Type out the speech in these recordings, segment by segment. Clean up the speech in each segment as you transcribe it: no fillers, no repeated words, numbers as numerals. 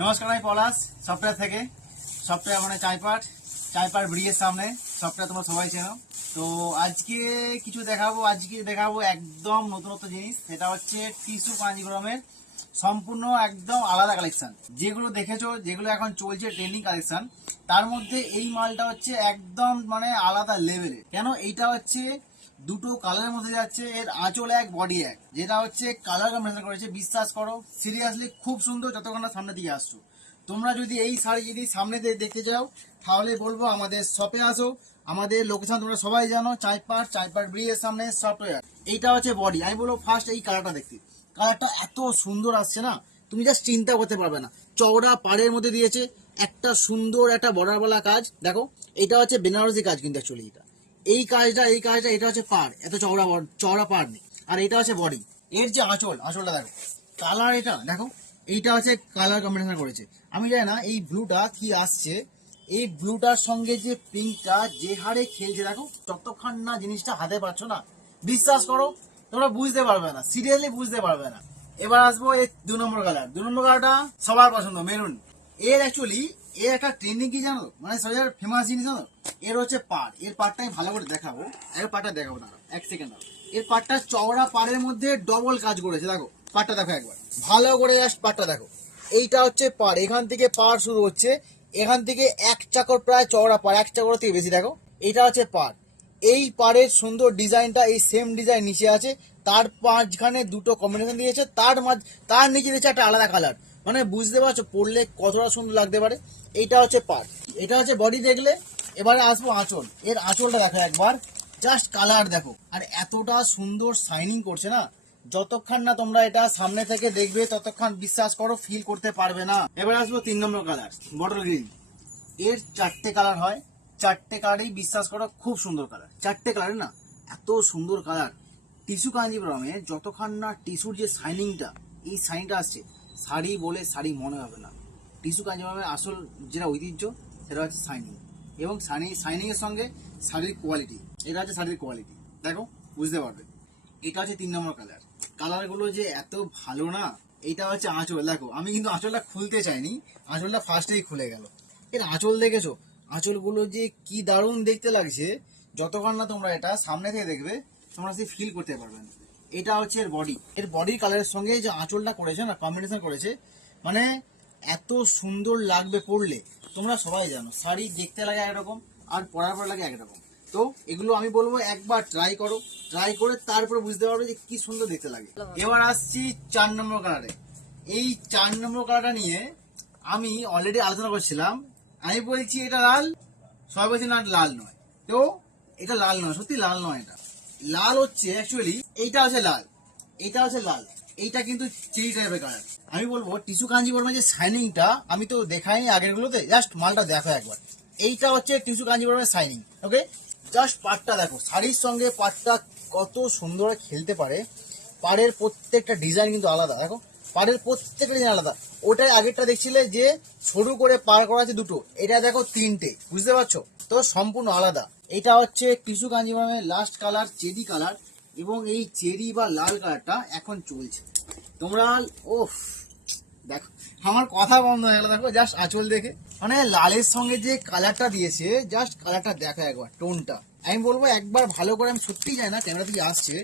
নমস্কার, আমি পলাশ সফটওয়্যার থেকে। সফটওয়্যার মানে চাইপাট ব্রিজের সামনে সফটওয়্যার তোমরা সবাই চেনো। তো আজকে কিছু দেখাবো একদম নতুন জিনিস। সেটা হচ্ছে টিস্যু কাঞ্জিভরমের সম্পূর্ণ একদম আলাদা কালেকশন। যেগুলো দেখেছো, যেগুলো এখন চলছে ট্রেন্ডিং কালেকশন, তার মধ্যে এই মালটা হচ্ছে একদম মানে আলাদা লেভেলে। কেন এইটা হচ্ছে দুটো কালারের মধ্যে যাচ্ছে, এর আঁচল এক বডি এক, যেটা হচ্ছে কালার কম্বিনেশন করেছে। বিশ্বাস করো, সিরিয়াসলি খুব সুন্দর। যতক্ষণ না সামনে দিকে আসছো, তোমরা যদি এই শাড়ি যদি সামনে দিয়ে দেখতে যাও, তাহলে বলবো আমাদের শপে আসো। আমাদের লোকেশন তোমরা সবাই জানো, চাইপাট ব্রিজের সামনে সফটওয়্যার। এইটা হচ্ছে বডি। আমি বলবো ফার্স্ট এই কালারটা দেখতে, কালারটা এত সুন্দর আসছে না, তুমি জাস্ট চিন্তা করতে পারবে না। চওড়া পাড়ের মধ্যে দিয়েছে একটা সুন্দর একটা বর্ডারওয়ালা কাজ। দেখো, এটা হচ্ছে বেনারসি কাজ, কিন্তু অ্যাকচুয়ালি এই কাজটা এটা হচ্ছে পাড়, এত চওড়া পাড় নেই। আর এটা হচ্ছে বডি। এর যে আঁচলটা দেখো, কালার এটা দেখো, এইটা হচ্ছে কালার কম্বিনেশন করেছে। আমি জানি না এই ব্লুটা কি আসছে, এই ব্লুটার সঙ্গে যে পিঙ্কটা যে হারে খেলছে, দেখো যতক্ষণ না জিনিসটা হাতে পাচ্ছ না, বিশ্বাস করো তোমরা বুঝতে পারবে না, সিরিয়াসলি বুঝতে পারবে না। এবার আসবো এই 2 নম্বর কালারটা সবার পছন্দ, মেরুন। এর অ্যাকচুয়ালি এর একটা ট্রেন্ডিং কি জানো, মানে সবাই ফেমাস জিনিস জানো। এর হচ্ছে পাড়, এর পাড়টা আমি ভালো করে দেখাবো। পাড়টা দেখাবো না, এক সেকেন্ড। এর পাড়টা চওড়া পাড়ের মধ্যে ডবল কাজ করেছে। দেখো পাড়টা দেখো একবার ভালো করে, জাস্ট পাড়টা দেখো। এইটা হচ্ছে পাড়, এখান থেকে পাড় শুরু হচ্ছে, এখান থেকে এক চাকর প্রায় চওড়া পাড়, এক চাকর থেকে বেশি। দেখো এটা হচ্ছে পাড়। এই পাড়ের সুন্দর ডিজাইনটা, এই সেম ডিজাইন নিচে আছে, তার মাঝখানে দুটো কম্বিনেশন দিয়েছে, তার নিচে দিয়েছে একটা আলাদা কালার। মানে বুঝতে পারছো পরলে কতটা সুন্দর লাগতে পারে। এইটা হচ্ছে পাড়, এটা হচ্ছে বডি। দেখলে এবারে আসবো আঁচল। এর আঁচলটা দেখো একবার, জাস্ট কালার দেখো। আর এতটা সুন্দর শাইনিং করছে না, যতক্ষণ না তোমরা এটা সামনে থেকে দেখবে ততক্ষণ বিশ্বাস করো ফিল করতে পারবে না। এবার আসবো 3 নম্বর কালার, বটল গ্রিন। এর 4টে কালার হয়, 4টে কালারই বিশ্বাস করো খুব সুন্দর কালার। 4টে কালার না, এত সুন্দর কালার। টিস্যু কাঞ্জিভরমে যতক্ষণ না টিস্যুর যে শাইনিংটা, এই শাইনিংটা আসছে, শাড়ি বলে শাড়ি মনে হবে না। টিস্যু কাঞ্জিভরমের আসল যেটা ঐতিহ্য, সেটা হচ্ছে শাইনিং। এবং শাইনিং এর সঙ্গে শাড়ির কোয়ালিটি, এটা হচ্ছে শাড়ির কোয়ালিটি। দেখো বুঝতে পারবে। এটা হচ্ছে 3 নম্বর কালার। কালারগুলো যে এত ভালো না। এইটা হচ্ছে আঁচল। দেখো আমি কিন্তু আঁচলটা খুলতে চাইনি, আঁচলটা ফার্স্টেই খুলে গেল। এর আঁচল দেখেছো, আঁচলগুলো যে কি দারুণ দেখতে লাগছে। যতক্ষণ না তোমরা এটা সামনে থেকে দেখবে, তোমরা সে ফিল করতে পারবে না। এটা হচ্ছে এর বডি। এর বডির কালারের সঙ্গে যে আঁচলটা করেছে না, কম্বিনেশন করেছে, মানে এত সুন্দর লাগবে পরলে। তোমরা সবাই জানো শাড়ি দেখতে লাগে একরকম, আর পরার পর লাগে একরকম। তো এগুলো আমি বলবো একবার ট্রাই করো, ট্রাই করে তারপরে বুঝতে পারবে যে কি সুন্দর দেখতে লাগে। এবার আসছি 4 নম্বর কালারে। এই 4 নম্বর কালারটা নিয়ে আমি অলরেডি আলোচনা করছিলাম। আমি বলছি এটা লাল, সবাই বলছি না লাল নয়। তো এটা লাল নয়, সত্যি লাল নয়। এটা লাল হচ্ছে অ্যাকচুয়ালি, এইটা হচ্ছে লাল, এইটা হচ্ছে লাল, এইটা কিন্তু চেরি টাইপের কালার। আমি বলবো টিস্যু কাঞ্জিভরমের যে শাইনিংটা, আমি তো দেখাইনি আগের গুলোতে, জাস্ট মালটা দেখো একবার। এইটা হচ্ছে টিস্যু কাঞ্জিভরমের শাইনিং। ওকে, জাস্ট পাটটা দেখো, শাড়ির সঙ্গে পাটটা কত সুন্দর খেলতে পারে। পাড়ের প্রত্যেকটা ডিজাইন কিন্তু আলাদা। দেখো পাড়ের প্রত্যেকটা ডিজাইন আলাদা। ওটাই আগেরটা দেখছিলে যে সরু করে পার করা আছে দুটো, এটা দেখো 3টে। বুঝতে পারছো তো, সম্পূর্ণ আলাদা। এটা হচ্ছে টিস্যু কাঞ্জিভরমের লাস্ট কালার, চেরি কালার। এবং এই চেরি বা লাল কালারটা এখন চলছে। তোমরা ওফ দেখো, আমার কথা বন্ধ হয়ে গেল। দেখো জাস্ট আঁচল দেখে, মানে লালের সঙ্গে যে কালারটা দিয়েছে, জাস্ট কালারটা দেখো একবার, টোনটা। আমি বলবো একবার ভালো করে, আমি সত্যি জানি না ক্যামেরা থেকে আসছে,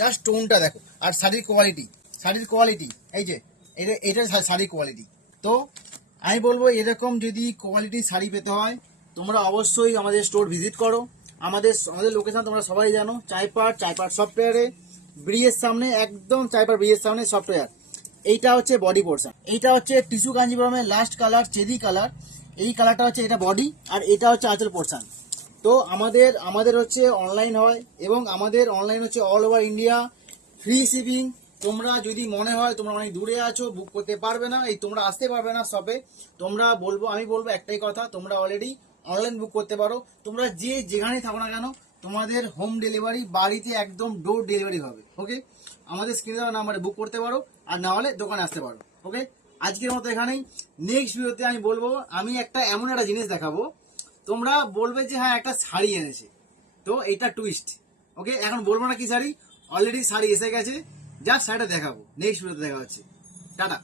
জাস্ট টোনটা দেখো। আর শাড়ির কোয়ালিটি এই যে এটা শাড়ির কোয়ালিটি। তো আমি বলবো এরকম যদি কোয়ালিটি শাড়ি পেতে হয়, তোমরা অবশ্যই আমাদের স্টোর ভিজিট করো। আমাদের লোকেশন তোমরা সবাই জানো, চাইপাট সফটওয়্যারে ব্রিজের সামনে, একদম চাইপাট ব্রিজের সামনে সফটওয়্যার। এইটা হচ্ছে বডি পোর্শন। এইটা হচ্ছে টিস্যু কাঞ্জিভরমের লাস্ট কালার, চেরি কালার। এই কালারটা হচ্ছে এটা বডি, আর এটা হচ্ছে আঁচল পোর্শন। তো আমাদের হচ্ছে অনলাইন হয়, এবং আমাদের অনলাইন হচ্ছে all over India, free shipping. তোমরা যদি মনে হয় তোমরা অনেক দূরে আছো, বুক করতে পারবে না, তোমরা আসতে পারবে না শপে, আমি বলবো একটাই কথা, তোমরা অলরেডি অনলাইন বুক করতে পারো। তোমরা যেখানে থাকো না কেন, তোমাদের হোম ডেলিভারি, বাড়িতে একদম ডোর ডেলিভারি হবে। ওকে, আমাদের স্ক্রিনে দেওয়া নাম্বারে বুক করতে পারো, আর না হলে দোকানে আসতে পারো। ওকে, আজকের মতো এখানেই। নেক্সট ভিডিওতে আমি বলবো, আমি এমন একটা জিনিস দেখাবো, তোমরা বলবে যে হ্যাঁ একটা শাড়ি এনেছে। তো এটা টুইস্ট। ওকে, এখন বলবো না কি শাড়ি, অলরেডি শাড়ি এসে গেছে, জাস্ট শাড়িটা দেখাবো। নেক্সট ভিডিওতে দেখা হচ্ছে। টাটা।